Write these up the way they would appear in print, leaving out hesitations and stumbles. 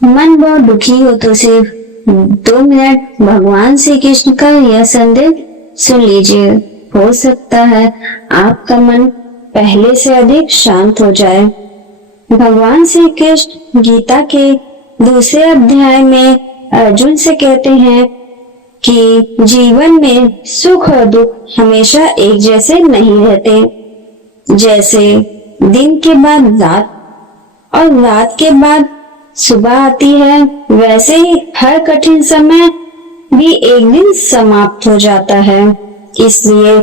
मन बहुत दुखी हो तो सिर्फ 2 मिनट भगवान श्री कृष्ण का यह संदेश सुन लीजिए। हो सकता है आपका मन पहले से अधिक शांत हो जाए। भगवान श्री कृष्ण गीता के दूसरे अध्याय में अर्जुन से कहते हैं कि जीवन में सुख और दुख हमेशा एक जैसे नहीं रहते। जैसे दिन के बाद रात और रात के बाद सुबह आती है, वैसे ही हर कठिन समय भी एक दिन समाप्त हो जाता है। इसलिए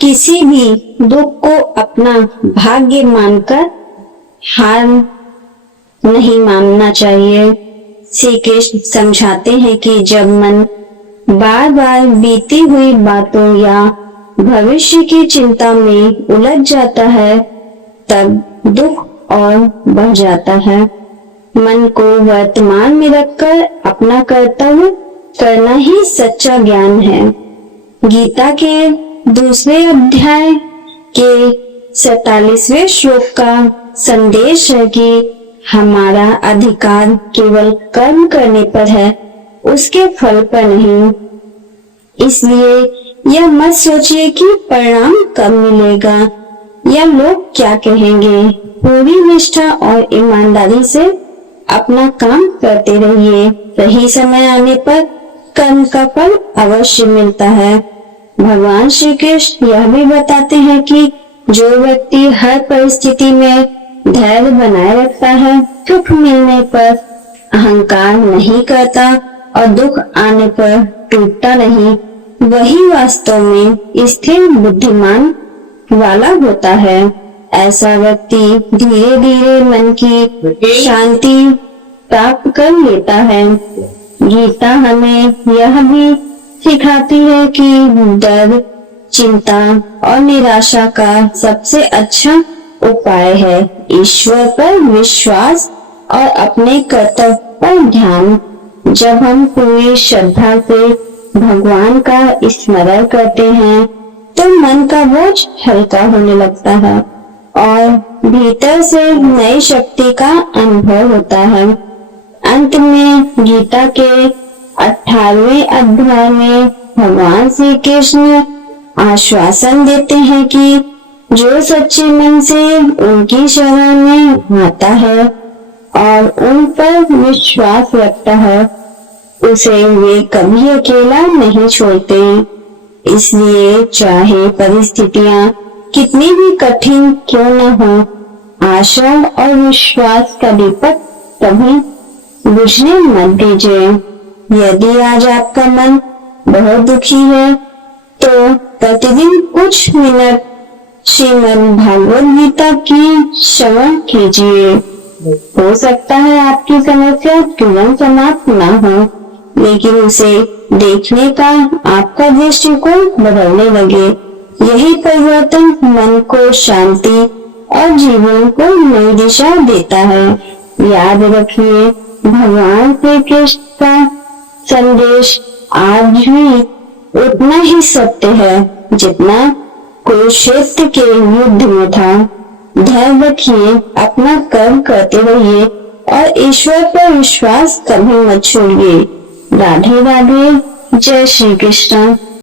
किसी भी दुख को अपना भाग्य मानकर हार नहीं मानना चाहिए। श्री कृष्ण समझाते हैं कि जब मन बार बार बीती हुई बातों या भविष्य की चिंता में उलझ जाता है, तब दुख और बढ़ जाता है। मन को वर्तमान में रखकर अपना कर्तव्य करना ही सच्चा ज्ञान है। गीता के दूसरे अध्याय के 47वें श्लोक का संदेश है कि हमारा अधिकार केवल कर्म करने पर है, उसके फल पर नहीं। इसलिए यह मत सोचिए कि परिणाम कब मिलेगा या लोग क्या कहेंगे। पूरी निष्ठा और ईमानदारी से अपना काम करते रहिए। सही समय आने पर कर्म का फल अवश्य मिलता है। भगवान श्री कृष्ण यह भी बताते हैं कि जो व्यक्ति हर परिस्थिति में धैर्य बनाए रखता है, सुख मिलने पर अहंकार नहीं करता और दुख आने पर टूटता नहीं, वही वास्तव में स्थिर बुद्धिमान वाला होता है। ऐसा व्यक्ति धीरे धीरे मन की शांति प्राप्त कर लेता है। गीता हमें यह भी सिखाती है कि डर, चिंता और निराशा का सबसे अच्छा उपाय है ईश्वर पर विश्वास और अपने कर्तव्य पर ध्यान। जब हम पूरी श्रद्धा से भगवान का स्मरण करते हैं तो मन का बोझ हल्का होने लगता है और भीतर से नई शक्ति का अनुभव होता है। अंत में गीता के 18वें अध्याय में भगवान श्री कृष्ण आश्वासन देते हैं कि जो सच्चे मन से उनकी शरण में आता है और उन पर विश्वास रखता है, उसे वे कभी अकेला नहीं छोड़ते। इसलिए चाहे परिस्थितियां कितनी भी कठिन क्यों न हो, आशा और विश्वास का दीपक कभी बुझने मत दीजिए। यदि आज आपका मन बहुत दुखी है तो प्रतिदिन कुछ मिनट श्रीमद् भागवत गीता की श्रवण कीजिए। हो सकता है आपकी समस्या तुरंत समाप्त न हो, लेकिन उसे देखने का आपका दृष्टिकोण बदलने लगे। यही परिवर्तन मन को शांति और जीवन को नई दिशा देता है। याद रखिए, भगवान श्री कृष्ण का संदेश आज भी उतना ही सत्य है जितना कुरुक्षेत्र के युद्ध में था। धैर्य रखिए, अपना कर्म करते रहिए और ईश्वर पर विश्वास कभी मत छोड़िए। राधे राधे। जय श्री कृष्ण।